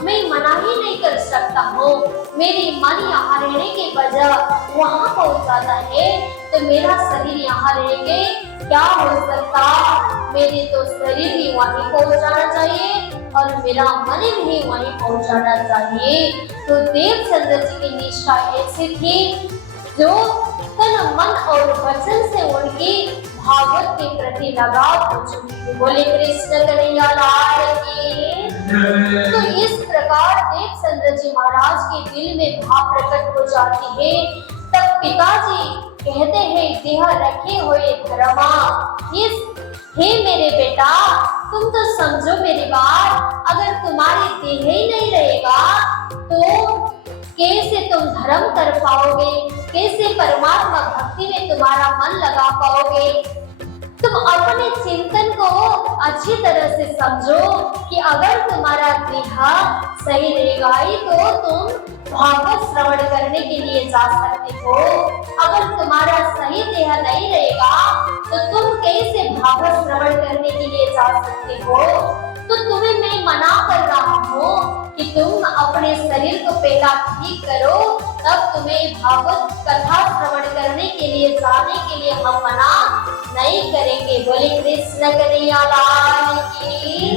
मैं मना ही नहीं कर सकता हूँ। मेरी मन यहाँ रहने के बजाय वहाँ पहुँच जाता है, तो मेरा शरीर यहाँ रह के क्या हो सकता? मेरे तो शरीर भी वहीं पहुँच जाना चाहिए और मेरा मन भी वहीं पहुँच जाना चाहिए। तो देवचंद्र जी की निष्ठा ऐसी थी जो तन मन और वचन से उनकी भागवत के प्रति लगाव हो चुकी थी। बोले कृष्ण कन्हैया लाल की। तो इस प्रकार देवचंद्र जी महाराज के दिल में भाव प्रकट हो जाती है। तब पिताजी कहते हैं, देह रखे हुए धर्मा, हे मेरे बेटा, तुम तो समझो मेरी बात। अगर तुम्हारी देह ही नहीं रहेगा तो कैसे तुम धर्म कर पाओगे? कैसे परमात्मा भक्ति में तुम्हारा मन लगा पाओगे? तुम अपने चिंतन को अच्छी तरह से समझो कि अगर तुम्हारा देह सही रहेगा ही तो तुम भागवत श्रवण करने के लिए जा सकते हो। अगर तुम्हारा सही देह नहीं रहेगा तो तुम कैसे भागवत श्रवण करने के लिए जा सकते हो? तो तुम्हें मैं मना कर रहा हूँ कि तुम अपने शरीर को पहला ठीक करो, तब तुम्हें भागवत कथा श्रवण करने के लिए जाने के लिए हम मना नहीं करेंगे। बोले कृष्ण कन्हैया लाल की।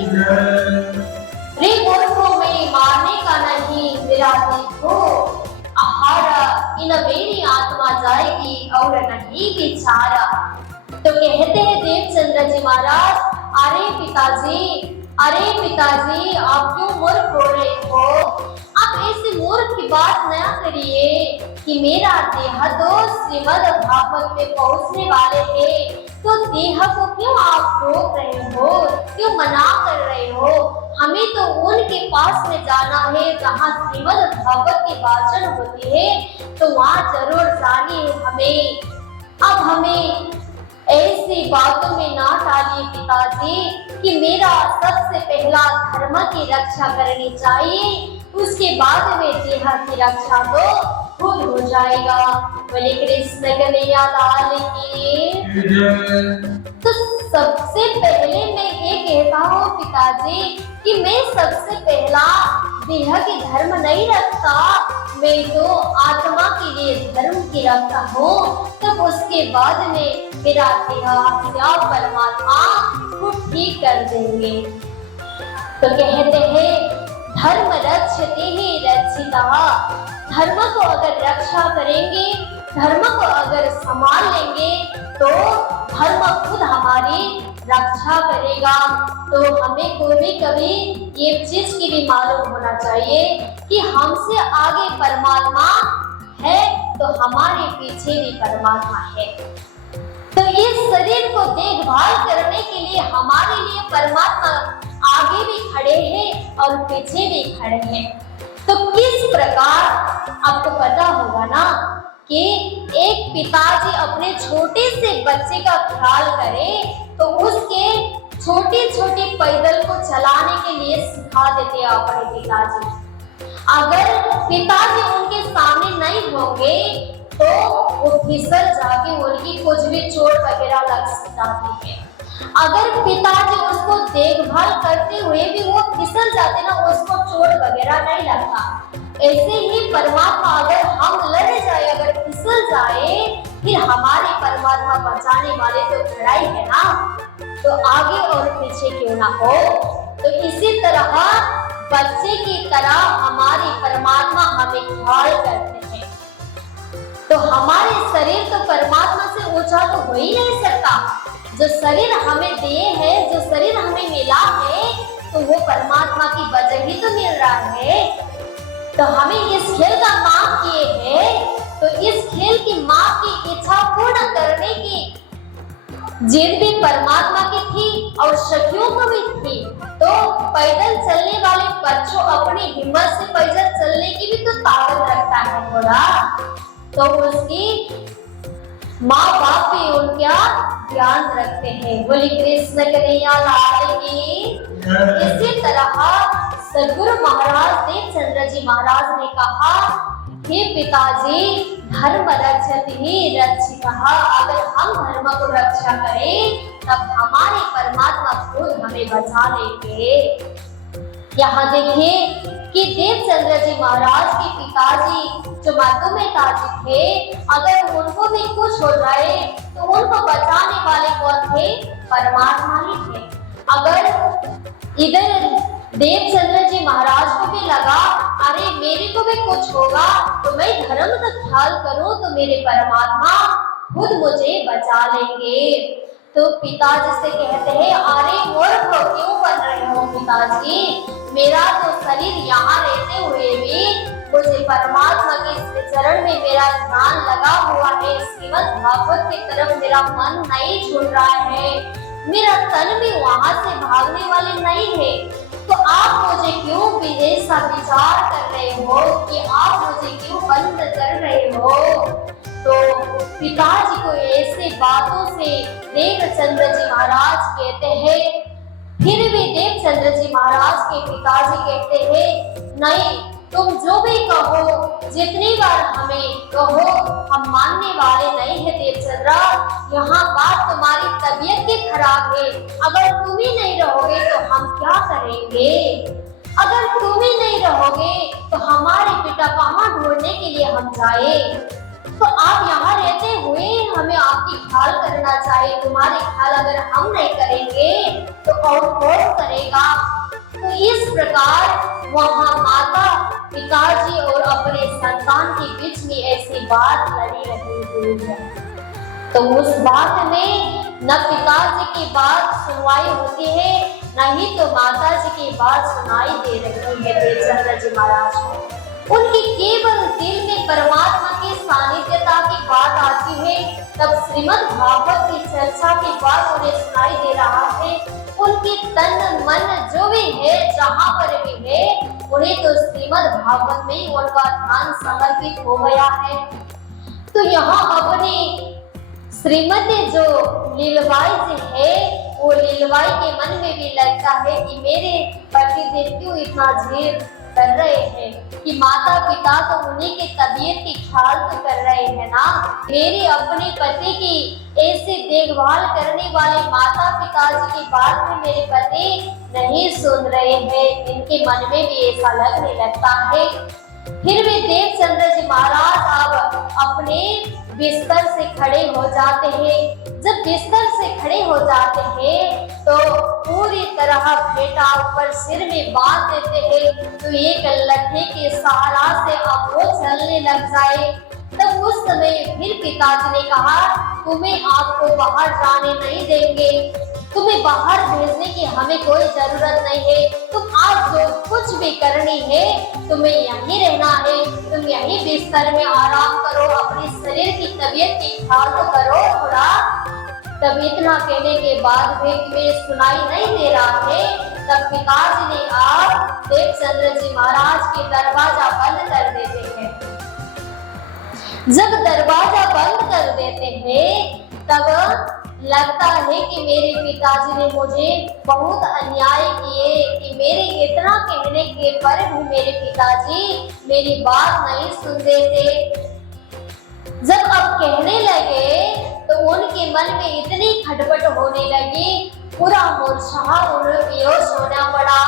रे मूर्खों में मारने का नहीं मेरा देखो आहार, इन मेरी आत्मा जाएगी और नहीं बिचारा। तो कहते हैं देवचंद्र जी महाराज, अरे पिताजी आप क्यों मूर्ख हो रहे हो? आप ऐसे मूर्ख की बात न करिए कि मेरा देह तो श्रीमद् भागवत में पहुंचने वाले हैं, तो देह को क्यों आप रोक रहे हो, क्यों मना कर रहे हो? हमें तो उनके पास में जाना है जहाँ श्रीमद् भागवत की वाचन होती है, तो वहाँ जरूर जानिए हमें। अब हमें ऐसी बातों में ना डालिए पिताजी कि मेरा सबसे पहला धर्म की रक्षा करनी चाहिए, उसके बाद में देह की रक्षा तो खुद हो जाएगा। बोले कृष्ण कन्हैया लाल की। तो सबसे पहले मैं ये कहता हूँ पिताजी कि मैं सबसे पहला देह की धर्म नहीं रखता, मैं तो आत्मा के लिए धर्म की रखता हूँ। तब उसके बाद में मेरा देह या परमात्मा को ठीक कर देंगे। तो कहते हैं धर्म रक्षते ही रक्षिता। धर्म को अगर रक्षा करेंगे, धर्म को अगर संभाल लेंगे तो धर्म खुद हमारी रक्षा करेगा। तो हमें कभी ये चीज की भी मालूम होना चाहिए कि हमसे आगे परमात्मा है तो हमारे पीछे भी परमात्मा है। तो इस शरीर को देखभाल करने के लिए हमारे लिए परमात्मा आगे भी खड़े हैं और पीछे भी खड़े हैं। तो किस प्रकार आपको पता होगा ना कि एक पिताजी अपने छोटे से बच्चे का ख्याल करे तो उसके छोटे छोटे पैदल को चलाने के लिए सिखा देते अपने पिताजी। अगर पिताजी उनके सामने नहीं होंगे तो वो फिसल जाके उनकी कुछ भी चोट वगैरह लग जाती है। अगर पिताजी उसको देखभाल करते हुए भी वो फिसल जाते ना, उसको चोट वगैरह नहीं लगता। ऐसे ही परमात्मा अगर हम लड़ जाए, अगर फिसल जाए, फिर हमारे परमात्मा बचाने वाले तो खड़ा ही है ना, तो आगे और पीछे क्यों ना हो। तो इसी तरह बच्चे की तरह हमारे परमात्मा हमें ख्याल करते हैं। तो हमारे शरीर तो परमात्मा से ऊंचा तो हो ही नहीं सकता। जो शरीर हमें दिए है, जो शरीर हमें मिला है, तो वो परमात्मा की वजह ही तो मिल रहा है। तो हमें इस खेल का माप किए हैं, तो इस खेल की माप की इच्छा पूर्ण करने की जिद भी परमात्मा की थी और सखियों को भी थी। तो पैदल चलने वाले बच्चों अपनी हिम्मत से पैदल चलने की भी तो ताकत रखता है थोड़ा, तो उसकी माँ बाप भी उनका ध्यान रखते हैं। बोले कृष्ण कन्हैया लाल की। इसी तरह सदगुरु महाराज देवचंद्र जी महाराज ने कहा, हे पिताजी धर्म रक्षति ही रक्षितः। अगर हम धर्म को रक्षा करें तब हमारे परमात्मा खुद हमें बचा लेंगे। यहाँ देखिए कि देवचंद्र जी महाराज के पिताजी जो मधुमेहताजी थे, अगर उनको भी कुछ हो जाए तो उनको बचाने वाले कौन थे? परमात्मा ही थे। अगर इधर देवचंद्र जी महाराज को भी लगा अरे मेरे को भी कुछ होगा तो मैं धर्म का ख्याल करूं तो मेरे परमात्मा खुद मुझे बचा लेंगे। तो पिताजी से कहते हैं अरे मूर्ख क्यों बन रहे हो पिताजी, मेरा तो शरीर यहाँ रहते हुए भी मुझे परमात्मा के चरण में मेरा ध्यान लगा हुआ है, श्रीमद् भागवत की तरफ मेरा मन नहीं छूट रहा है, मेरा तन भी वहां से भागने वाले नहीं है, तो आप मुझे क्यों भी ऐसा विचार कर रहे हो कि आप मुझे क्यों बंद कर रहे हो। तो पिताजी को ऐसे बातों से देवचंद्र जी महाराज कहते हैं, फिर भी देवचंद्र जी महाराज के पिताजी कहते हैं नहीं, तुम जो भी कहो जितनी बार हमें कहो हम मानने वाले नहीं है देवचंद्रा, यहाँ बात तुम्हारी तबीयत की खराब है, अगर तुम ही नहीं रहोगे तो हम क्या करेंगे, अगर तुम ही नहीं रहोगे तो हमारे पिता कहाँ ढूंढने के लिए हम जाए, तो आप यहाँ रहते हुए हमें आपकी ख्याल करना चाहिए, तुम्हारे ख्याल अगर हम नहीं करेंगे तो और कौन करेगा। तो इस प्रकार वहाँ माता पिताजी और अपने संतान के बीच में ऐसी बात लड़ी रही हुई है। तो उस बात में न पिताजी की बात सुनवाई होती है, न ही तो माता जी की बात सुनाई दे रही है देवचंद्र जी महाराज को। उनकी केवल दिल में परमात्मा की सानिध्यता की बात आती है, तब श्रीमद् भागवत की चर्चा की बात उन्हें सुनाई दे रहा है। उनकी तन मन जो भी है जहाँ पर भी है उन्हें तो श्रीमद् भागवत में उनका ध्यान समर्पित हो गया है। तो यहाँ अपने श्रीमती जो लीलबाई जी है वो लीलबाई के मन में भी लगता है कि मेरे पतिदेव क्यों इतना झेल कर रहे हैं कि माता पिता तो उन्हीं के तबीयत की ख्याल तो कर रहे हैं ना, मेरे अपने पति की ऐसे देखभाल करने वाले माता पिताजी की बात में मेरे पति नहीं सुन रहे हैं, इनके मन में भी ऐसा लगने लगता है। फिर भी देवचंद्र जी महाराज अब अपने बिस्तर से खड़े हो जाते हैं। जब बिस्तर से खड़े हो जाते हैं तो पूरी तरह फेटा ऊपर सिर में बांध देते हैं, तो एक लट्ठे के सहारा से अब वो चलने लग जाए। तब उस समय फिर पिताजी ने कहा तुम्हें आपको बाहर जाने नहीं देंगे, तुम्हें बाहर भेजने की हमें कोई जरूरत नहीं है, तुम आज जो कुछ भी करनी है तुम्हें यहीं रहना है, तुम यहीं बिस्तर में आराम करो, अपने शरीर की तबीयत की ख्याल तो करो थोड़ा। तब इतना कहने के बाद भी तुम्हें सुनाई नहीं दे रहा है, तब पिताजी ने आप देवचंद्र जी महाराज की दरवाजा बंद कर देते हैं। जब दरवाजा बंद कर देते हैं तब लगता है कि मेरे पिताजी ने मुझे बहुत अन्याय किए कि मेरे इतना कहने के पर भी मेरे पिताजी मेरी बात नहीं सुनते थे। जब अब कहने लगे तो उनके मन में इतनी खटपट होने लगी, पूरा मूर्छा उन्हें बेहोश होना पड़ा।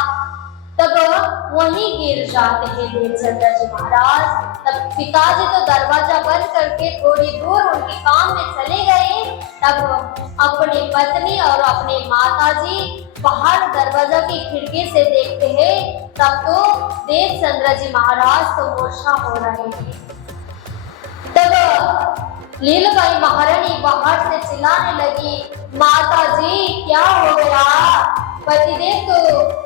तब वहीं गिर जाते हैं देवचंद्र जी महाराज। तब पिताजी तो दरवाजा बंद करके थोड़ी दूर उनके काम में चले गए। तब अपनी पत्नी और अपने माताजी बाहर दरवाजा की खिड़की से देखते हैं, तब तो देवचंद्र जी महाराज तो मूर्छा हो रहे हैं। तब लीलाबाई महारानी बाहर से चिल्लाने लगी, माताजी क्या हो गया, पतिदेव तो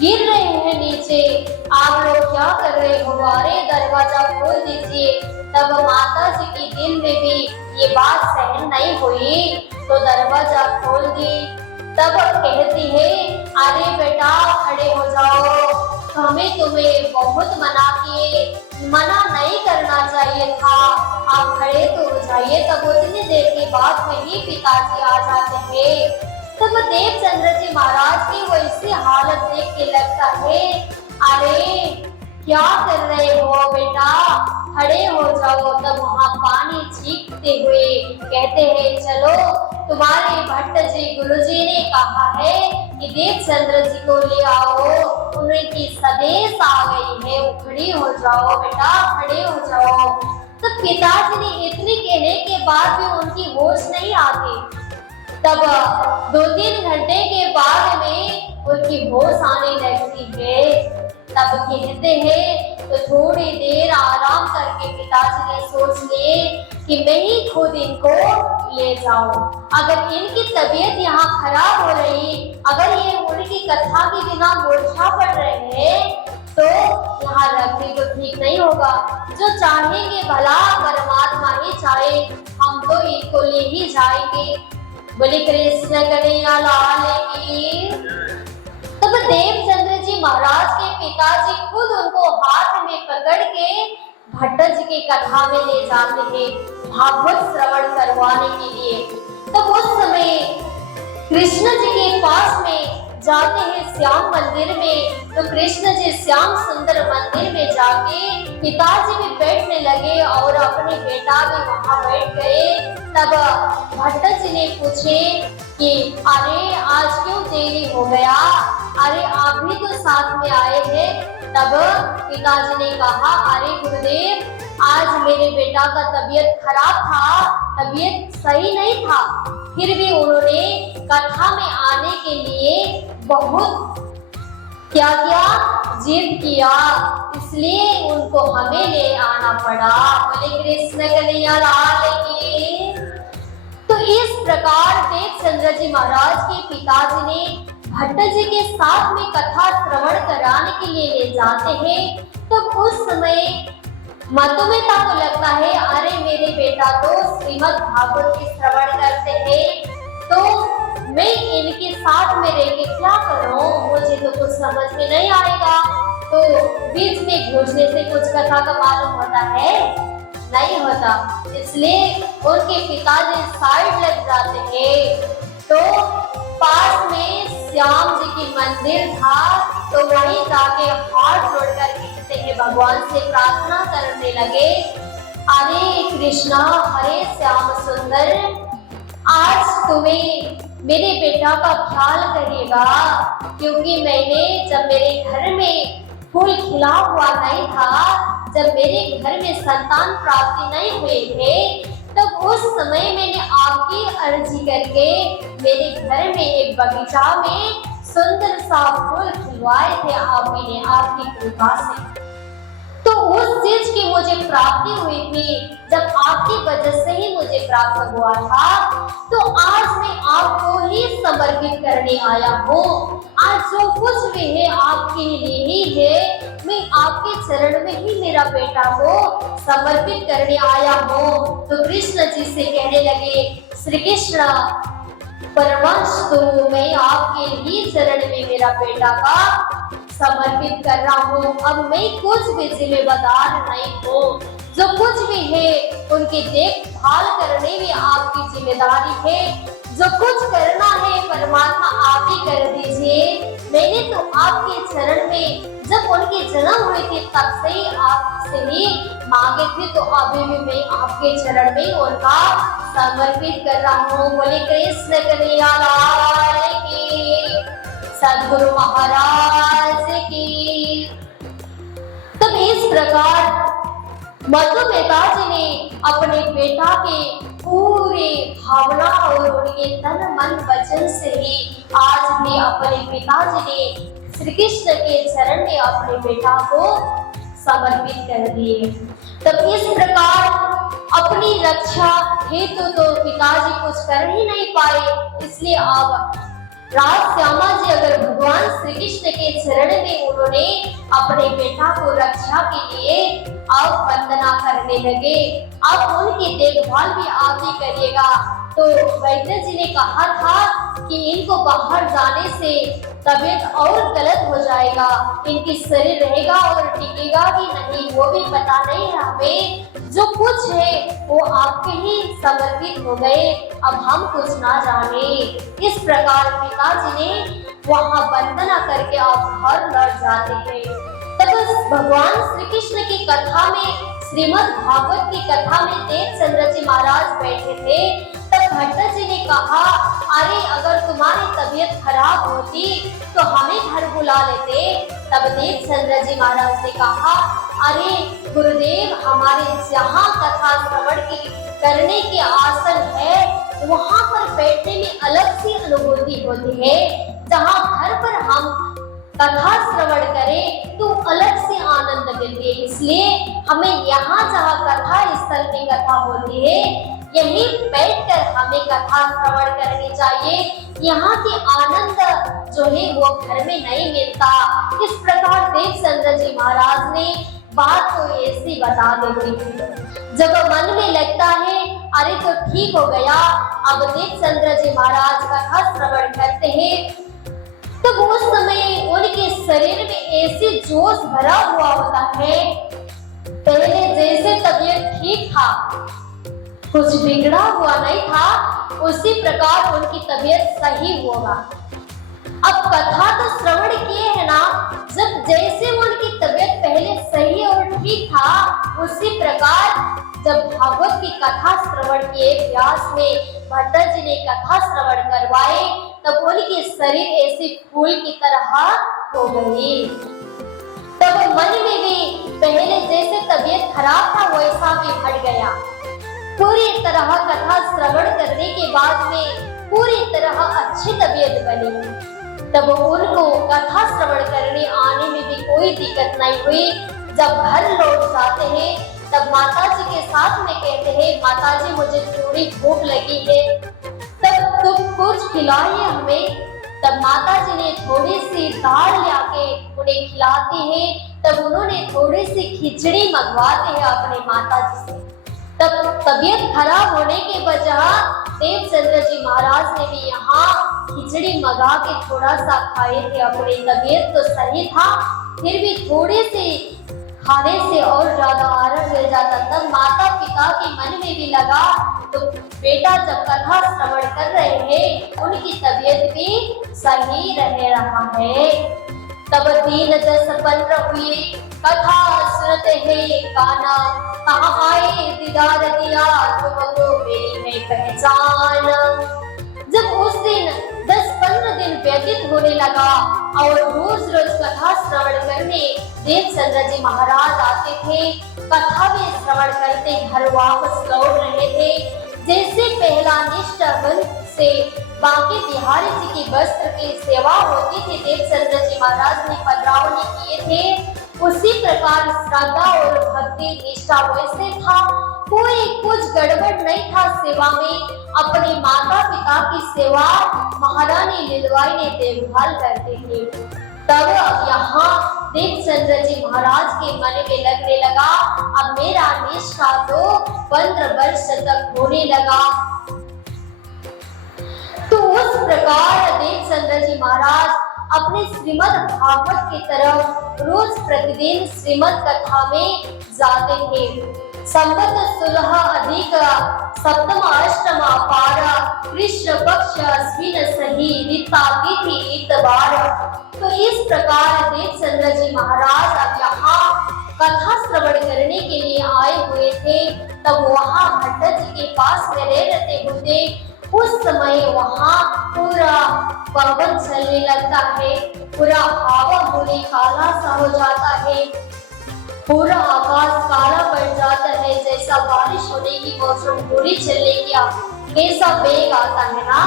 गिर रहे हैं नीचे, आप लोग क्या कर रहे हो, अरे दरवाजा खोल दीजिए। तब माता जी के दिल में भी ये बात सहन नहीं हुई तो दरवाजा खोल दी। तब कहती है, अरे बेटा खड़े हो जाओ, हमें तुम्हें बहुत मना किए, मना नहीं करना चाहिए था, आप खड़े तो हो जाइए। तब उतनी देर के बाद में ही पिताजी आ जाते हैं। तब देवचंद्र जी महाराज की वैसी हालत देख के लगता है, अरे क्या कर रहे हो बेटा, खड़े हो जाओ। तब वहाँ पानी छींकते हुए कहते हैं, चलो तुम्हारे भट्ट जी गुरुजी ने कहा है कि देवचंद्र जी को ले आओ, उनकी सदेश आ गई है, खड़ी हो जाओ बेटा, खड़े हो जाओ। तो पिताजी ने इतने कहने के बाद भी उनकी होश नहीं आती। तब 2-3 घंटे के बाद में उनकी होश आने लगती है। तब कहते हैं तो थोड़ी देर आराम करके पिताजी ने सोच लिए कि मैं ही खुद इनको ले जाऊं। अगर इनकी तबीयत यहाँ खराब हो रही, अगर ये उनकी कथा के बिना मूर्छा पड़ रहे हैं तो यहाँ रखने को ठीक नहीं होगा। जो चाहेंगे भला परमात्मा ही चाहे, हम तो इनको ले ही जाएंगे। बोले कृष्ण कन्हैया लाल की। तब देवचंद्र जी महाराज के पिताजी खुद उनको हाथ में पकड़ के भट्ट जी की कथा में ले जाते हैं, भागवत श्रवण करवाने के लिए। तब उस समय कृष्ण जी के पास में जाते हैं श्याम मंदिर में। तो कृष्ण जी श्याम सुंदर मंदिर में जाके पिताजी भी बैठने लगे और अपने बेटा भी वहां बैठ गए। तब भट्ट जी ने पूछे कि अरे आज क्यों देरी हो गया, अरे आप भी तो साथ में आए हैं। तब पिताजी ने कहा अरे गुरुदेव आज मेरे बेटा का तबीयत खराब था, तबीयत सही नहीं था, फिर भी उन्होंने कथा में आने के लिए बहुत क्या किया, जिद किया, इसलिए उनको हमें ले आना पड़ा। बोले कृष्ण कन्हैया लाल की। तो इस प्रकार देवचंद्र जी महाराज के पिताजी ने भट्ट जी के साथ में कथा श्रवण कराने के लिए ले जाते हैं। तो उस समय मधुमिता को लगता है अरे मेरे बेटा तो श्रीमद् भागवत की श्रवण करते हैं, तो मैं इनके साथ में रह के क्या करूं, मुझे तो कुछ समझ में नहीं आएगा। तो बीच में घुसने से कुछ कथा का मालूम होता है नहीं होता, इसलिए उनके पिताजी साइड लग जाते हैं। तो पास में श्याम जी की मंदिर था, तो वहीं जाके हाथ जोड़कर कहते हैं, भगवान से प्रार्थना करने लगे, अरे कृष्णा हरे श्याम सुंदर, आज तुम्हें मेरे बेटा का ख्याल करिएगा, क्योंकि मैंने जब मेरे घर में फूल खिला हुआ नहीं था, जब मेरे घर में संतान प्राप्ति नहीं हुए थे, तब उस समय मैंने आपकी अर्जी करके मेरे घर में एक बगीचा में सुंदर सा फूल खिलवाए थे आपने, आपकी कृपा से। तो उस चीज की मुझे प्राप्ति हुई थी, जब आपकी वजह से ही मुझे प्राप्त हुआ था। तो आज मैं आपको ही समर्पित करने आया हूँ। आज जो कुछ भी है आपके लिए ही है, मैं आपके चरण में ही मेरा बेटा को समर्पित करने आया हूँ। तो कृष्ण जी से कहने लगे, श्री कृष्ण परमस्तु, मैं आपके ही चरण में मेरा बेटा का समर्पित कर रहा हूँ। अब मैं कुछ भी जिम्मेदार नहीं हूँ, जो कुछ भी है उनकी देखभाल करने में आपकी जिम्मेदारी है। जो कुछ करना है परमात्मा आप ही कर दीजिए। मैंने तो आपके चरण में जब उनकी जन्म हुई थी तब से ही आपसे ही मांगे थे, तो अभी भी मैं आपके चरण में उनका समर्पित कर रहा हूँ। बोले कृष्ण कन्हैया लाल की, सद्गुरु महाराज की। तब इस प्रकार मधुमिता जी ने अपने बेटा के पूरे भावना और उनके तन मन वचन से ही आज भी अपने पिताजी ने श्री कृष्ण के चरण में अपने बेटा को समर्पित कर दिए। तब इस प्रकार अपनी रक्षा हेतु तो पिताजी कुछ कर ही नहीं पाए, इसलिए अब राज श्यामा जी अगर भगवान श्री कृष्ण के चरण में उन्होंने अपने बेटा को रक्षा के लिए अब वंदना करने लगे। अब उनकी देखभाल भी आप ही करिएगा। तो वैद्य जी ने कहा था कि इनको बाहर जाने से तबीयत और गलत हो जाएगा, इनकी शरीर रहेगा और टिकेगा भी नहीं, वो भी पता नहीं है हमें। जो कुछ है वो आपके ही समर्पित हो गए, अब हम कुछ ना जाने। इस प्रकार पिताजी ने वहां वंदना करके आप घर लौट जाते हैं। तब भगवान श्री कृष्ण की कथा में, श्रीमद् भागवत की कथा में देवचंद्र जी महाराज बैठे थे। तब तब भट्ट जी ने कहा, अरे अगर तुम्हारी तबीयत खराब होती तो हमें घर बुला लेते। तब देवचंद्र जी महाराज ने कहा, अरे गुरुदेव, हमारे जहाँ कथा श्रवण की करने के आसन है वहाँ पर बैठने में अलग सी अनुभूति होती है। जहाँ घर पर हम कथा श्रवण करें तो अलग से आनंद मिलती है। इसलिए हमें यहाँ जहाँ कथा स्थल की कथा होती है यहीं बैठकर हमें कथा श्रवण करनी चाहिए। यहाँ के आनंद जो है वो घर में नहीं मिलता। इस प्रकार देवचंद्र जी महाराज ने बात को ऐसी बता देती थी। जब मन में लगता है अरे तो ठीक हो गया, अब देवचंद्र जी महाराज कथा श्रवण करते हैं, तो उस समय उनके शरीर में ऐसी जोश भरा हुआ होता है। पहले जैसे तबीयत ठीक था, कुछ बिगड़ा हुआ नहीं था, उसी प्रकार उनकी तबीयत सही होगा। अब कथा तो श्रवण किए है ना, जब जैसे उनकी तबीयत पहले सही और ठीक था, उसी प्रकार जब भागवत की कथा श्रवण किए, व्यास में भट्ट जी ने कथा श्रवण करवाए, तब उनकी शरीर ऐसी फूल की तरह हो गई। तब मन में भी पहले जैसे तबीयत खराब था वैसा भी हट गया। पूरी तरह कथा श्रवण करने के बाद में पूरी तरह अच्छी तबीयत बनी। तब उनको कथा श्रवण करने आने में भी कोई दिक्कत नहीं हुई। जब घर लौट जाते हैं तब माता जी के साथ में कहते हैं, माता जी मुझे थोड़ी भूख लगी है, तब तुम कुछ खिलाइए हमें। तब माता जी ने थोड़ी सी दाल लाके उन्हें खिलाती है। तब उन्होंने थोड़ी सी खिचड़ी मंगवाते हैं अपने माता जी से। तब तबीयत खराब होने के वजह देवचंद्र जी महाराज ने भी यहाँ खिचड़ी मंगा के थोड़ा सा खाए थे। अपनी तबीयत तो सही था, फिर भी थोड़ी सी खाने से और ज्यादा आराम मिल जाता। तब माता पिता के मन में भी लगा तो बेटा जब कथा श्रवण कर रहे हैं उनकी तबीयत भी सही रह रहा है। तब 3 10 15 हुए, कथा सुनते हैं काना, कहाँ आए दीदार दिया तुमको मेरी है पहचान। जब उस दिन 10-15 दिन व्यतीत होने लगा और रोज रोज कथा श्रवण करने देवचंद्र जी महाराज आते थे, कथा में श्रवण करते घर वापस लौट रहे थे। जैसे पहला निष्ठावन से बांके बिहारी जी की वस्त्र की सेवा होती थी, देवचंद्र जी महाराज ने पधरावनी किए थे, उसी प्रकार श्रद्धा और भक्ति निष्ठा वैसे था। कोई कुछ गड़बड़ नहीं था सेवा में। अपने माता पिता की सेवा महारानी लीलवाई ने देखभाल करते थे। तब यहाँ देवचंद्र जी महाराज के मन में लगने लगा, अब मेरा निष्ठा तो 15 वर्ष तक होने लगा। तो उस प्रकार देवचंद्र जी महाराज अपने श्रीमद् भागवत की तरफ रोज प्रतिदिन श्रीमद् कथा में जाते थे। संवत 16 अधिक सप्तम अष्टम पारा कृष्ण पक्ष अश्विन सही रीता तिथि इतवार। तो इस प्रकार देवचंद्र जी महाराज अब यहाँ कथा श्रवण करने के लिए आए हुए थे। तब वहाँ भट्ट जी के पास में रहते होते, उस समय वहाँ पूरा पवन चलने लगता है, पूरा हवा पूरी काला सा हो जाता है, पूरा आकाश काला पड़ जाता है, जैसा बारिश होने की मौसम पूरी चलने की कैसा वेग आता है ना,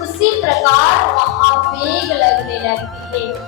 उसी प्रकार वहाँ वेग लगने लगती है।